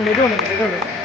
没用的，没用的。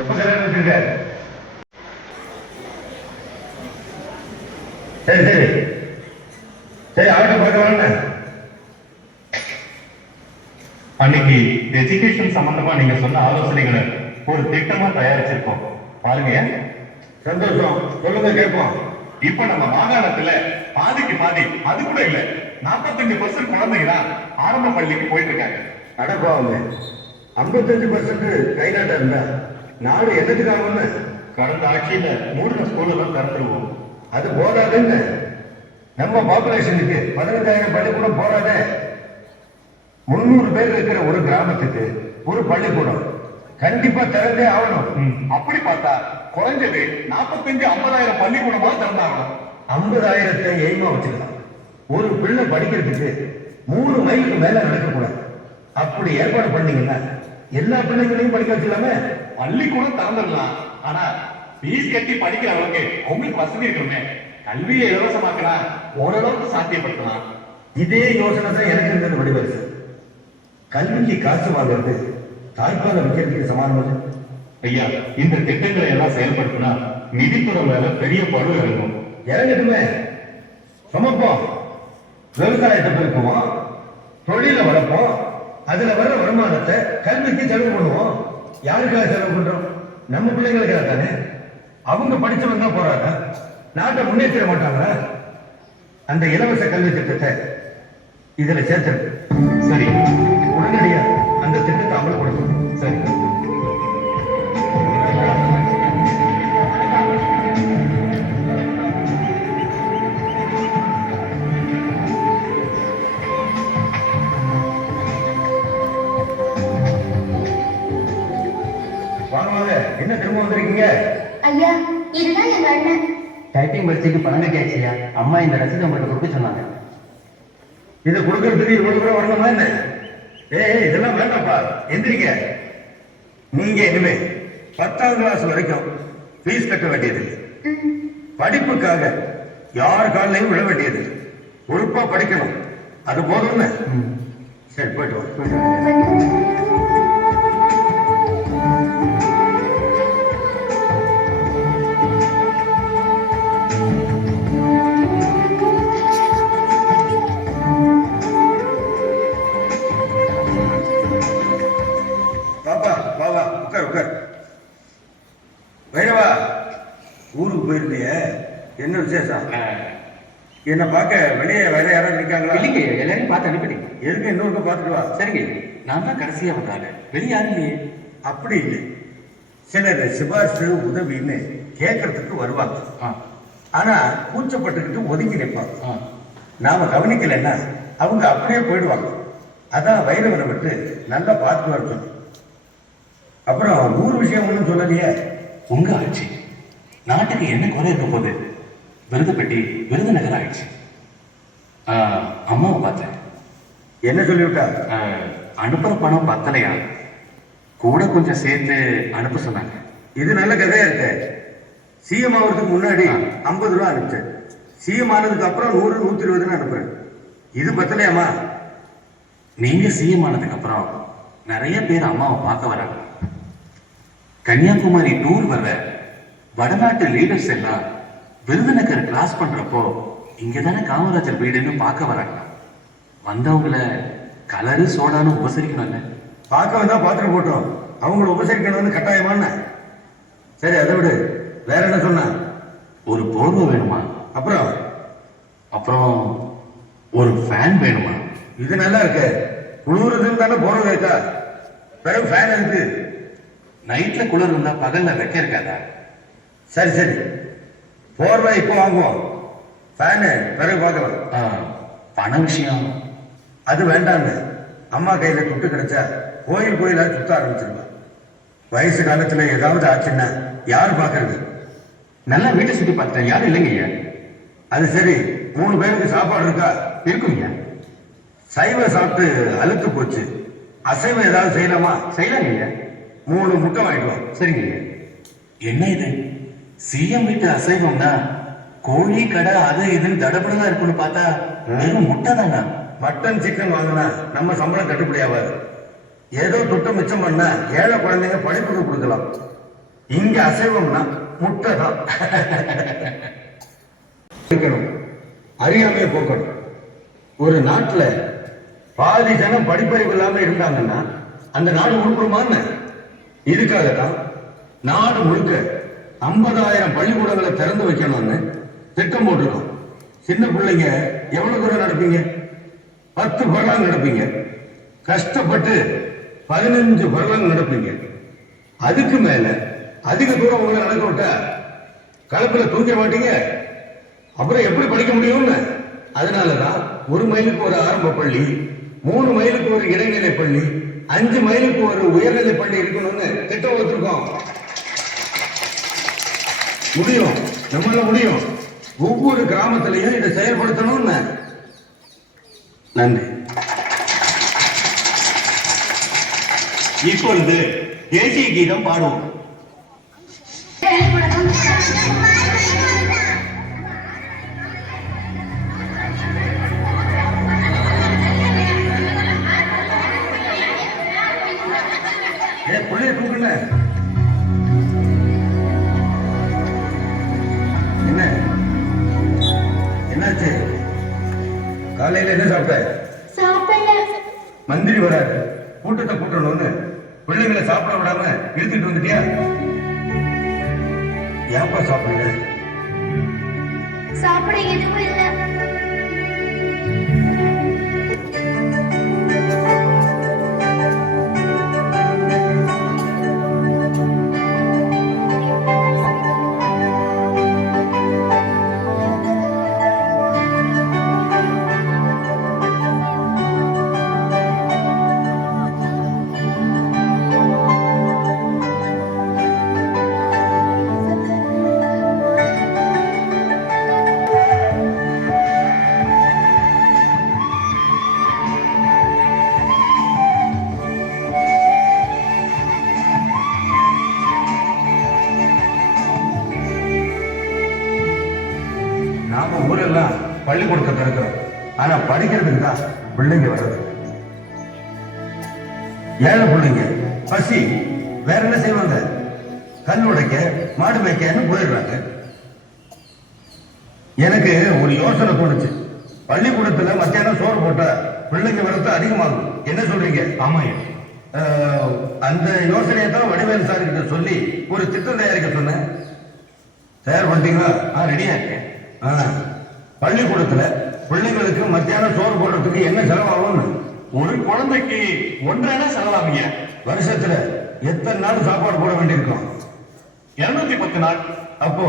எப்ப கல்யாணம் சரி சரி. சரி அவர்கிட்ட பார்க்க வாங்க அன்னைக்கு எஜுகேஷன் சம்பந்தமா நீங்க சொன்ன ஆலோசனைகளை ஒரு திட்டமா தயாரிச்சிருக்கோம். பாருங்க. சந்தோஷம். சொல்லுங்க கேட்போம். இப்ப நம்ம மாகாணத்துல பாதிக்கு பாதி அது கூட இல்ல. நாற்பத்தஞ்சு பர்சன்ட் குழந்தைங்க தான் ஆரம்ப பள்ளிக்கு போயிட்டு இருக்காங்க. அடப்பாவுங்க ஐம்பத்தஞ்சு பர்சன்ட் கைநாட்டா இருந்தா நாடு என்னதுக்காகன்னு கடந்த ஆட்சியில மூணு ஸ்கூல்ல தான் திறந்துருவோம். அது போதாதுன்னு நம்ம பாப்புலேஷனுக்கு பதினஞ்சாயிரம் பள்ளிக்கூடம் போறாதே முந்நூறு பேர் இருக்கிற ஒரு கிராமத்துக்கு ஒரு பள்ளிக்கூடம் கண்டிப்பா திறந்தே ஆகணும். அப்படி பார்த்தா குறைஞ்சது நாற்பத்தஞ்சு ஐம்பதாயிரம் பள்ளிக்கூடமா திறந்தாகணும். ஐம்பதாயிரத்தை எய்மா வச்சிருக்கான் ஒரு பிள்ளை படிக்கிறதுக்கு மூணு மைலுக்கு மேல நடக்கக்கூடாது. அப்படி ஏற்பாடு பண்ணீங்கன்னா எல்லா பிள்ளைங்களையும் படிக்க வச்சிடலாமே பள்ளிக்கூடம் திறந்துடலாம். ஆனா ஃபீஸ் கட்டி படிக்கிறவங்களுக்கு அவங்களுக்கு வசதி இருக்கணுமே கல்வியை இலவசமாக்கலாம் ஓரளவுக்கு சாத்தியப்படுத்தலாம். இதே யோசனை தான் எனக்கு இருந்தது வடிவரசு கல்விக்கு காசு வாங்குறது தாய்ப்பாலை விற்கிறதுக்கு சமானம் இல்லை. ஐயா இந்த திட்டங்களை எல்லாம் செயல்படுத்தினா நிதித்துறை மேல பெரிய பழு இறங்கும். இறங்கட்டுமே. சமப்போம் விவசாயத்தை பெருக்குவோம். தொழில வளர்ப்போம். அதுல வர்ற வருமானத்தை கல்விக்கு செலவு பண்ணுவோம். யாருக்காக செலவு பண்றோம்? நம்ம பிள்ளைங்களுக்காக தானே? அவங்க படிச்சவங்க தான் போறாங்க. நாட்டை முன்னேற்ற மாட்டாங்க. அந்த இலவச கல்வி திட்டத்தை இதுல சேர்த்துருக்கு. சரி உடனடியா அந்த திட்டத்தை அமல்படுத்தணும். சரி. வாங்க வாங்க என்ன திரும்ப வந்திருக்கீங்க? ஐயா இதுதான் எங்க அண்ணன். டைப்பிங் பரிசைக்கு பணம் கட்டியாச்சியா அம்மா இந்த ரசீதை உங்கள்கிட்ட கொடுக்க சொன்னாங்க. இதை கொடுக்கறதுக்கு இவ்வளவு தூரம் வரணுமா என்ன? ஏய் இதெல்லாம் வேண்டாம்ப்பா. எந்திரிக்க நீங்க இனிமே பத்தாம் கிளாஸ் வரைக்கும் ஃபீஸ் கட்ட வேண்டியது. படிப்புக்காக யார் காலையும் விழ வேண்டியது. பொறுப்பா படிக்கணும். அது போதும்னு சரி போயிட்டு வா. பாப்பா வா வா உட்கார் உட்கார். வைரவா ஊருக்கு போயிருந்திய என்ன விசேஷம்? என்ன பார்க்க வெளியே வேற யாராவது இருக்காங்களா? இல்லைங்க எல்லாரையும் பார்த்து அனுப்பிட்டீங்க எதுக்கு இன்னொருக்க பார்த்துட்டு வா. சரிங்க நான் தான் கடைசியா வந்தாங்க வெளியே யாரும் இல்லையே. அப்படி இல்லை. சிலர் சிபாரிசு உதவின்னு கேட்கறதுக்கு வருவாங்க. ஆனா கூச்சப்பட்டுக்கிட்டு ஒதுங்கி நிற்பாங்க நாம கவனிக்கலைன்னா அவங்க அப்படியே போயிடுவாங்க. அதான் வைரவனை விட்டு நல்லா பார்த்து வர சொல்லு. அப்புறம் ஊர் விஷயம் ஒன்றும் சொல்லலையே? உங்க ஆட்சி. நாட்டுக்கு என்ன குறை இருக்க போகுது? விருதுப்பட்டி விருதுநகர் ஆயிடுச்சு. அம்மாவை பார்த்தேன். என்ன சொல்லிவிட்டா? அனுப்புற பணம் பத்தலையா? கூட கொஞ்சம் சேர்த்து அனுப்ப சொன்னாங்க. இது நல்ல கதையா இருக்கு சிஎம் ஆகிறதுக்கு முன்னாடி ஐம்பது ரூபா அனுப்பிச்சேன். சிஎம் ஆனதுக்கு அப்புறம் நூறு நூத்தி இருபதுன்னு அனுப்புறேன். இது பத்தலையாமா நீங்க சிஎம் ஆனதுக்கு அப்புறம் நிறைய பேர் அம்மாவை பார்க்க வராங்க. கன்னியாகுமரி டூர் வர வடநாட்டு லீடர்ஸ் எல்லாம் விருதுநகர் கிராஸ் பண்றப்போ இங்கதானே காமராஜர் வீடுன்னு பார்க்க வராங்க. வந்தவங்கள கலரு சோடான்னு உபசரிக்கணும்ல. பார்க்க வந்தா பாத்திரம் போட்டோம் அவங்கள உபசரிக்கணும்னு கட்டாயமான சரி அதை விடு. வேற என்ன சொன்னா? ஒரு போர்வை வேணுமா? அப்புறம்? அப்புறம் ஒரு ஃபேன் வேணுமா? இது நல்லா இருக்கு. குளிருதுன்னு தானே போறது இருக்கா பிறகு ஃபேன் இருக்கு நைட்ல குளிர் இருந்தா பகல்ல வெக்க இருக்காதா? சரி சரி. போர்வை இப்போ வாங்குவோம். ஃபேனு பிறகு பார்க்கலாம். பண விஷயம். அது வேண்டான்னு. அம்மா கையில துட்டு கிடைச்சா கோயில் கோயிலா சுத்த ஆரம்பிச்சிருவா வயசு காலத்துல ஏதாவது ஆச்சுன்னா யார் பாக்குறது நல்லா வீட்டை சுத்தி பார்த்தேன் யாரும் இல்லைங்க ஐயா. அது சரி மூணு பேருக்கு சாப்பாடு இருக்கா? இருக்கும் ஐயா. சைவம் சாப்பிட்டு அழுத்து போச்சு. அசைவம் ஏதாவது செய்யலாமா? செய்யலாங்க மூணு முட்டை வாங்கிடுவோம் சரிங்க ஐயா. என்ன இது? சிஎம் வீட்டு அசைவம்னா கோழி கடை அது இதுன்னு தடபடலா இருக்குன்னு பார்த்தா வெறும் முட்டை தானா? மட்டன் சிக்கன் வாங்கினா நம்ம சம்பளம் கட்டுப்படி ஆகாது. ஏதோ துட்டம் மிச்சம் பண்ண ஏழை குழந்தைங்க படிப்புக்கு கொடுக்கலாம். இங்க அசைவம்னா முட்டை தான் இருக்கணும் அறியாமையை போக்கணும். ஒரு நாட்டுல பாதி ஜனம் படிப்பறிவு இல்லாம இருந்தாங்கன்னா அந்த நாடு உருப்படுமான்னு இதுக்காகத்தான் நாடு முழுக்க ஐம்பதாயிரம் பள்ளிக்கூடங்களை திறந்து வைக்கணும்னு திட்டம் போட்டிருக்கோம். சின்ன பிள்ளைங்க எவ்வளவு தூரம் நடப்பீங்க? பத்து படம் நடப்பீங்க. கஷ்டப்பட்டு பதினஞ்சு பரலாங் நடப்பீங்க. அதுக்கு மேல அதிக தூரம் உங்களை நடக்க விட்டா கலப்புல தூங்க மாட்டீங்க. அப்புறம் எப்படி படிக்க முடியும்னு? அதனாலதான் ஒரு மைலுக்கு ஒரு ஆரம்ப பள்ளி மூணு மைலுக்கு ஒரு இடைநிலை பள்ளி அஞ்சு மைலுக்கு ஒரு உயர்நிலை பள்ளி இருக்கணும்னு திட்டம் வச்சிருக்கோம் முடியும். நம்மளால முடியும். ஒவ்வொரு கிராமத்திலையும் இதை செயல்படுத்தணும்னு. நன்றி. இப்பொழுது தேசிய கீதம் பாடுவோம். என்ன? என்னாச்சு? காலையில என்ன சாப்பிட்ட? மந்திரி வராரு. கூட்டத்தை கூட்டணும்னு. பிள்ளைங்களை சாப்பிட விடாம இழுத்துட்டு வந்துட்டியா? ஏப்பா சாப்பிடுங்க சாப்பிட எதுவும் இல்லை. பள்ளிக்கூடத்தை திறக்கிறோம் ஆனா படிக்கிறதுக்கு தான் பிள்ளைங்க வர்றது. ஏழை பிள்ளைங்க பசி வேற என்ன செய்வாங்க? கல் உடைக்க மாடு மேய்க்கன்னு போயிடுறாங்க. எனக்கு ஒரு யோசனை தோணுச்சு. பள்ளிக்கூடத்துல மத்தியானம் சோறு போட்டா பிள்ளைங்க வரத்து அதிகமாகும். என்ன சொல்றீங்க? அஹ், அந்த யோசனையை தான் வடிவேல் சார் கிட்ட சொல்லி ஒரு திட்டம் தயாரிக்க சொன்னேன். தயார் பண்ணிட்டீங்களா? ஆ ரெடியா இருக்கேன். ஆ, பள்ளிக்கூடத்துல பிள்ளைங்களுக்கு மத்தியானம் சோறு போடுறதுக்கு என்ன செலவாகும்னு? ஒரு குழந்தைக்கு ஒன்றரை செலவாகுங்க. வருஷத்துல எத்தனை நாள் சாப்பாடு போட வேண்டியிருக்கும்? இருநூத்தி பத்து நாள். அப்போ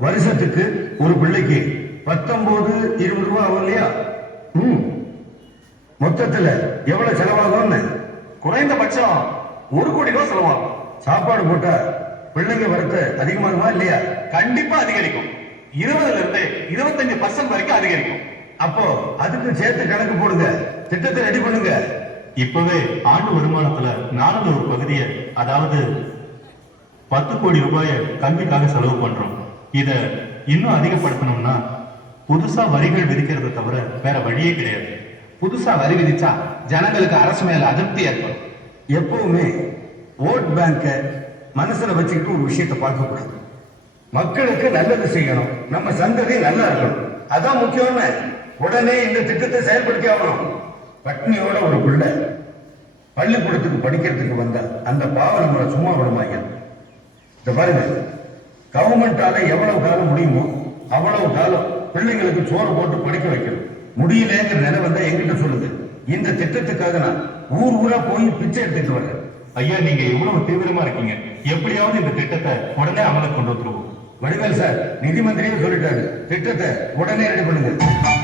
வருஷத்துக்கு ஒரு பிள்ளைக்கு பத்தொன்பது இருபது ரூபா ஆகும் இல்லையா? ம் மொத்தத்துல எவ்வளவு செலவாகும்னு? குறைந்தபட்சம் ஒரு கோடி ரூபாய் செலவாகும். சாப்பாடு போட்டா பிள்ளைங்க வரத்து அதிகமாகுமா இல்லையா? கண்டிப்பா அதிகரிக்கும். இருபதுல இருந்து இருபத்தஞ்சு பர்சன்ட் வரைக்கும் அதிகரிக்கும். அப்போ அதுக்கு சேர்த்து கணக்கு போடுங்க. திட்டத்தை ரெடி பண்ணுங்க. இப்பவே ஆண்டு வருமானத்துல நாலுல ஒரு பகுதியை அதாவது பத்து கோடி ரூபாயை கல்விக்காக செலவு பண்றோம். இத இன்னும் அதிகப்படுத்தணும்னா புதுசா வரிகள் விதிக்கிறத தவிர வேற வழியே கிடையாது. புதுசா வரி விதிச்சா ஜனங்களுக்கு அரசு மேல அதிருப்தி ஏற்படும். எப்பவுமே ஓட் பேங்க மனசுல வச்சுக்கிட்டு ஒரு விஷயத்தை பார்க்க கூடாது மக்களுக்கு நல்லது செய்யணும். நம்ம சந்ததி நல்லா இருக்கணும். அதான் முக்கியம்னு. உடனே இந்த திட்டத்தை செயல்படுத்தி ஆகணும். பட்னியோட ஒரு பிள்ளை பள்ளிக்கூடத்துக்கு படிக்கிறதுக்கு வந்தா அந்த பாவம் நம்மளை சும்மா விடமாங்க இந்த பாருங்க. கவர்மெண்டால எவ்வளவு காலம் முடியுமோ அவ்வளவு காலம் பிள்ளைங்களுக்கு சோறு போட்டு படிக்க வைக்கணும். முடியலங்கிற நிலை வந்தா எங்கிட்ட சொல்லுது இந்த திட்டத்துக்காக நான் ஊர் ஊரா போய் பிச்சை எடுத்துட்டு வரேன். ஐயா நீங்க இவ்வளவு தீவிரமா இருக்கீங்க. எப்படியாவது இந்த திட்டத்தை உடனே அமலுக்கு கொண்டு வந்துருவோம். வடிவேல் சார் நிதி மந்திரியும் சொல்லிட்டாரு. திட்டத்தை உடனே ரெடி பண்ணுங்க.